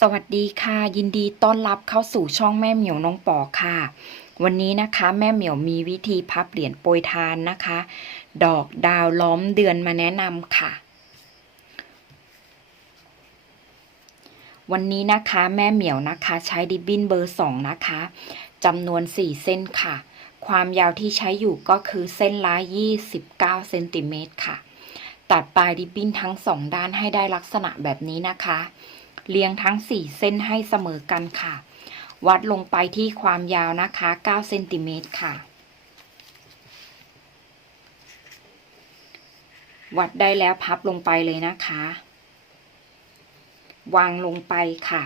สวัสดีค่ะ ยินดีต้อนรับเข้าสู่ช่องแม่เหมียวน้องปอค่ะ วันนี้นะคะแม่เหมียวมีวิธีพับเหรียญโปรยทานนะคะ ดอกดาวล้อมเดือนมาแนะนำค่ะ วันนี้นะคะแม่เหมียวนะคะใช้ดิบบินเบอร์2นะคะจำนวน4เส้นค่ะ ความยาวที่ใช้อยู่ก็คือเส้นละ29เก้าเซนติเมตรค่ะ ตัดปลายดิบบินทั้งสองด้านให้ได้ลักษณะแบบนี้นะคะ เรียงทั้ง 4 เส้นให้เสมอกันค่ะ วัดลงไปที่ความยาวนะคะ9เซนติเมตรค่ะ วัดได้แล้วพับลงไปเลยนะคะ วางลงไปค่ะ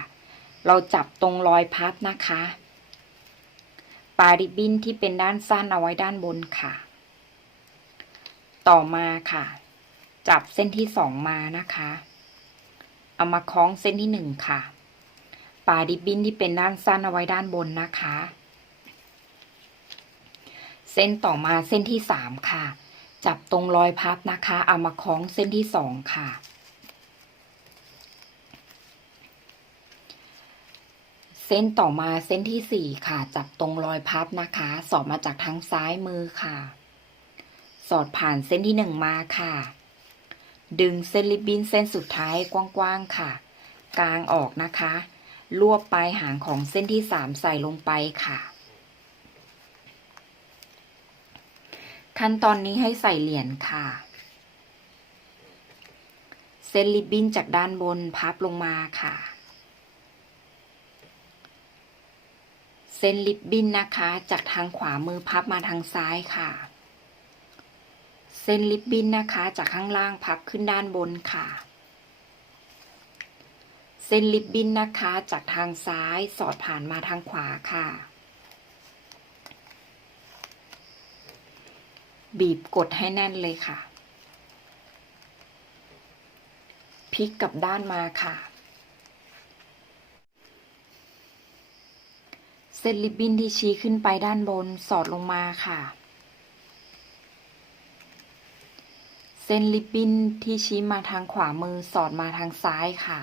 เราจับตรงรอยพับนะคะปลายริบบิ้นที่เป็นด้านสั้นเอาไว้ด้านบนค่ะ ต่อมาค่ะ จับเส้นที่สองมานะคะ เอามาคล้องเส้นที่หนึ่งค่ะ ปลายริบบินที่เป็นด้านสั้นเอาไว้ด้านบนนะคะ เส้นต่อมาเส้นที่สามค่ะ จับตรงรอยพับนะคะ เอามาคล้องเส้นที่สองค่ะ เส้นต่อมาเส้นที่สี่ค่ะ จับตรงรอยพับนะคะ สอดมาจากทางซ้ายมือค่ะ สอดผ่านเส้นที่หนึ่งมาค่ะ ดึงเส้นริบบิ้นเส้นสุดท้ายกว้างๆค่ะ กลางออกนะคะ รวบปลายหางของเส้นที่สามใส่ลงไปค่ะ ขั้นตอนนี้ให้ใส่เหรียญค่ะ เส้นริบบิ้นจากด้านบนพับลงมาค่ะ เส้นริบบิ้นนะคะ จากทางขวามือพับมาทางซ้ายค่ะ ส้นริบบิ้นนะคะ จากข้างล่างพับขึ้นด้านบนค่ะ เส้นริบบิ้นนะคะ จากทางซ้ายสอดผ่านมาทางขวาค่ะ บีบกดให้แน่นเลยค่ะพลิกกลับด้านมาค่ะ เส้นริบบิ้นที่ชี้ขึ้นไปด้านบนสอดลงมาค่ะ เส้นริบบิ้นที่ชี้มาทางขวามือสอดมาทางซ้ายค่ะ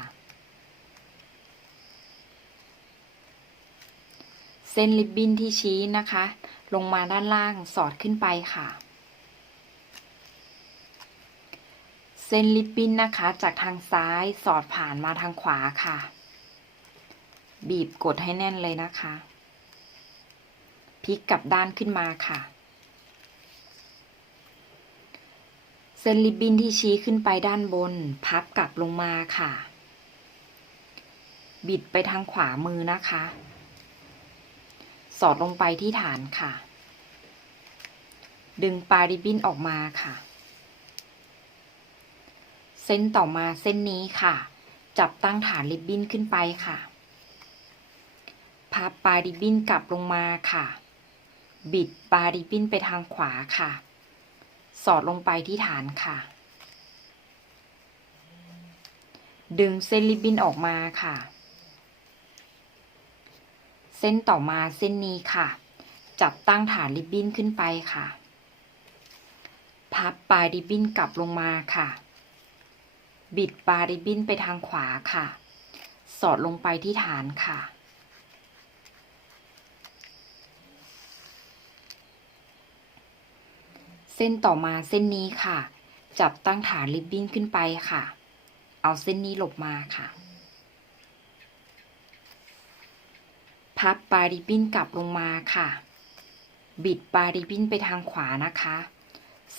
เส้นริบบิ้นที่ชี้นะคะ ลงมาด้านล่างสอดขึ้นไปค่ะ เส้นริบบิ้นนะคะ จากทางซ้ายสอดผ่านมาทางขวาค่ะ บีบกดให้แน่นเลยนะคะ พลิกกลับด้านขึ้นมาค่ะ เส้นริบบิ้นที่ชี้ขึ้นไปด้านบน พับกลับลงมาค่ะ บิดไปทางขวามือนะคะ สอดลงไปที่ฐานค่ะ ดึงปลายริบบิ้นออกมาค่ะ เส้นต่อมาเส้นนี้ค่ะ จับตั้งฐานริบบิ้นขึ้นไปค่ะ พับปลายริบบิ้นกลับลงมาค่ะ บิดปลายริบบิ้นไปทางขวาค่ะ สอดลงไปที่ฐานค่ะ ดึงเส้นริบบิ้นออกมาค่ะ เส้นต่อมาเส้นนี้ค่ะ จับตั้งฐานริบบิ้นขึ้นไปค่ะ พับปลายริบบิ้นกลับลงมาค่ะ บิดปลายริบบิ้นไปทางขวาค่ะ สอดลงไปที่ฐานค่ะ เส้นต่อมาเส้นนี้ค่ะ จับตั้งฐานริบบิ้นขึ้นไปค่ะ เอาเส้นนี้หลบมาค่ะ พับปลายริบบิ้นกลับลงมาค่ะ บิดปลายริบบิ้นไปทางขวานะคะ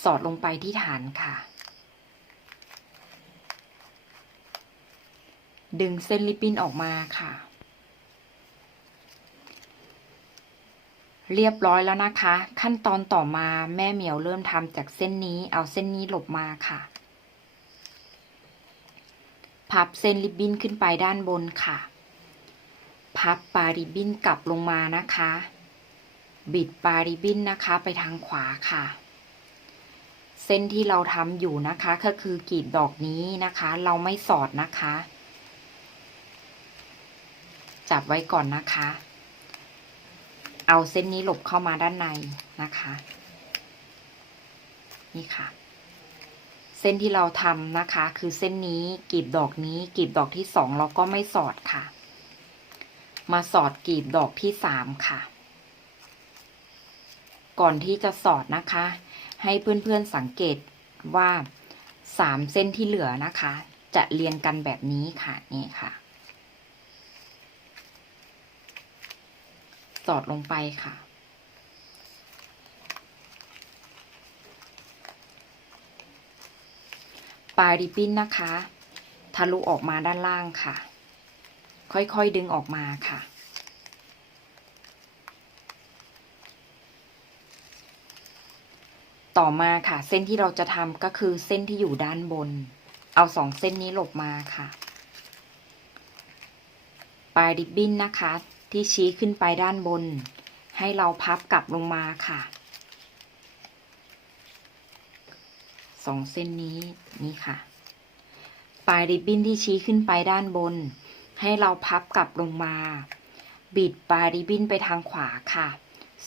สอดลงไปที่ฐานค่ะ ดึงเส้นริบบิ้นออกมาค่ะ เรียบร้อยแล้วนะคะ ขั้นตอนต่อมาแม่เหมียวเริ่มทำจากเส้นนี้ เอาเส้นนี้หลบมาค่ะ พับเส้นริบบิ้นขึ้นไปด้านบนค่ะ พับปลายริบบิ้นกลับลงมานะคะ บิดปลายริบบิ้นนะคะไปทางขวาค่ะ เส้นที่เราทำอยู่นะคะก็คือกรีบดอกนี้นะคะ เราไม่สอดนะคะ จับไว้ก่อนนะคะ เอาเส้นนี้หลบเข้ามาด้านในนะคะ นี่ค่ะ เส้นที่เราทำนะคะ คือเส้นนี้กรีบดอกนี้กรีบดอกที่สองเราก็ไม่สอดค่ะ มาสอดกลีบดอกที่สามค่ะ ก่อนที่จะสอดนะคะ ให้เพื่อนๆสังเกตว่าสามเส้นที่เหลือนะคะ จะเรียงกันแบบนี้ค่ะ นี่ค่ะ สอดลงไปค่ะ ปลายริบบิ้นนะคะ ทะลุออกมาด้านล่างค่ะ ค่อยๆดึงออกมาค่ะต่อมาค่ะ เส้นที่เราจะทำก็คือเส้นที่อยู่ด้านบน เอาสองเส้นนี้หลบมาค่ะ ปลายริบบิ้นนะคะ ที่ชี้ขึ้นไปด้านบน ให้เราพับกลับลงมาค่ะสองเส้นนี้นี่ค่ะ ปลายริบบิ้นที่ชี้ขึ้นไปด้านบน ให้เราพับกลับลงมา บิดปลายริบบิ้นไปทางขวาค่ะ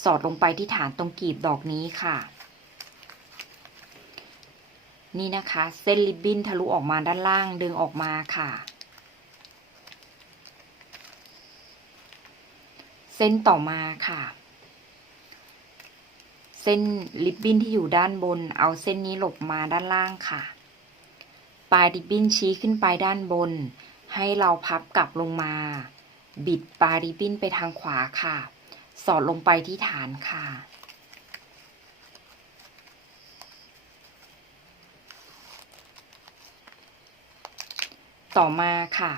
สอดลงไปที่ฐานตรงกีบดอกนี้ค่ะ นี่นะคะ เส้นริบบิ้นทะลุออกมาด้านล่างดึงออกมาค่ะ ส้นต่อมาค่ะ เส้นริบบิ้นที่อยู่ด้านบน เอาเส้นนี้หลบมาด้านล่างค่ะ ปลายริบบิ้นชี้ขึ้นไปด้านบน ให้เราพับกลับลงมา บิดปลายริบบิ้นไปทางขวาค่ะ สอดลงไปที่ฐานค่ะต่อมาค่ะ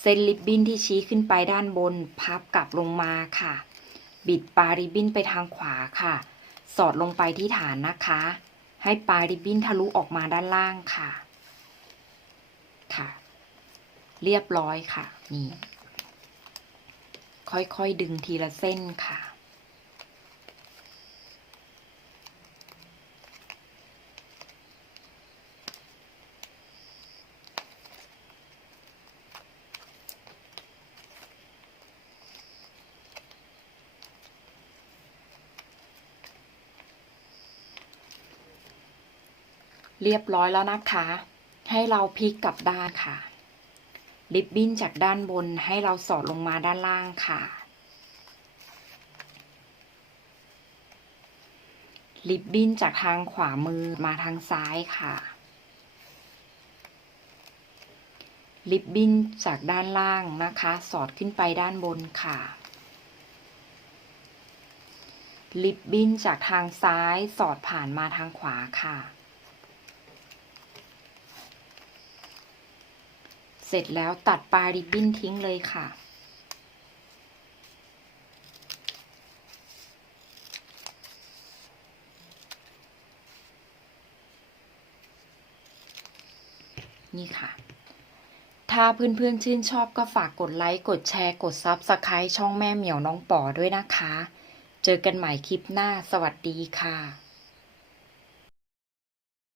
เส้นริบบิ้นที่ชี้ขึ้นไปด้านบน พับกลับลงมาค่ะ บิดปลายริบบิ้นไปทางขวาค่ะ สอดลงไปที่ฐานนะคะ ให้ปลายริบบิ้นทะลุออกมาด้านล่างค่ะ ค่ะ เรียบร้อยค่ะ นี่ ค่อยๆดึงทีละเส้นค่ะ เรียบร้อยแล้วนะคะ ให้เราพลิกกลับด้านค่ะ ริบบิ้นจากด้านบนให้เราสอดลงมาด้านล่างค่ะ ริบบิ้นจากทางขวามือมาทางซ้ายค่ะ ริบบิ้นจากด้านล่างนะคะ สอดขึ้นไปด้านบนค่ะริบบิ้นจากทางซ้ายสอดผ่านมาทางขวาค่ะ เสร็จแล้วตัดปลายริบบิ้นทิ้งเลยค่ะ นี่ค่ะ ถ้าเพื่อนๆชื่นชอบก็ฝากกดไลค์ กดแชร์ กด Subscribe ช่องแม่เหมียวน้องป๋อด้วยนะคะ เจอกันใหม่คลิปหน้า สวัสดีค่ะ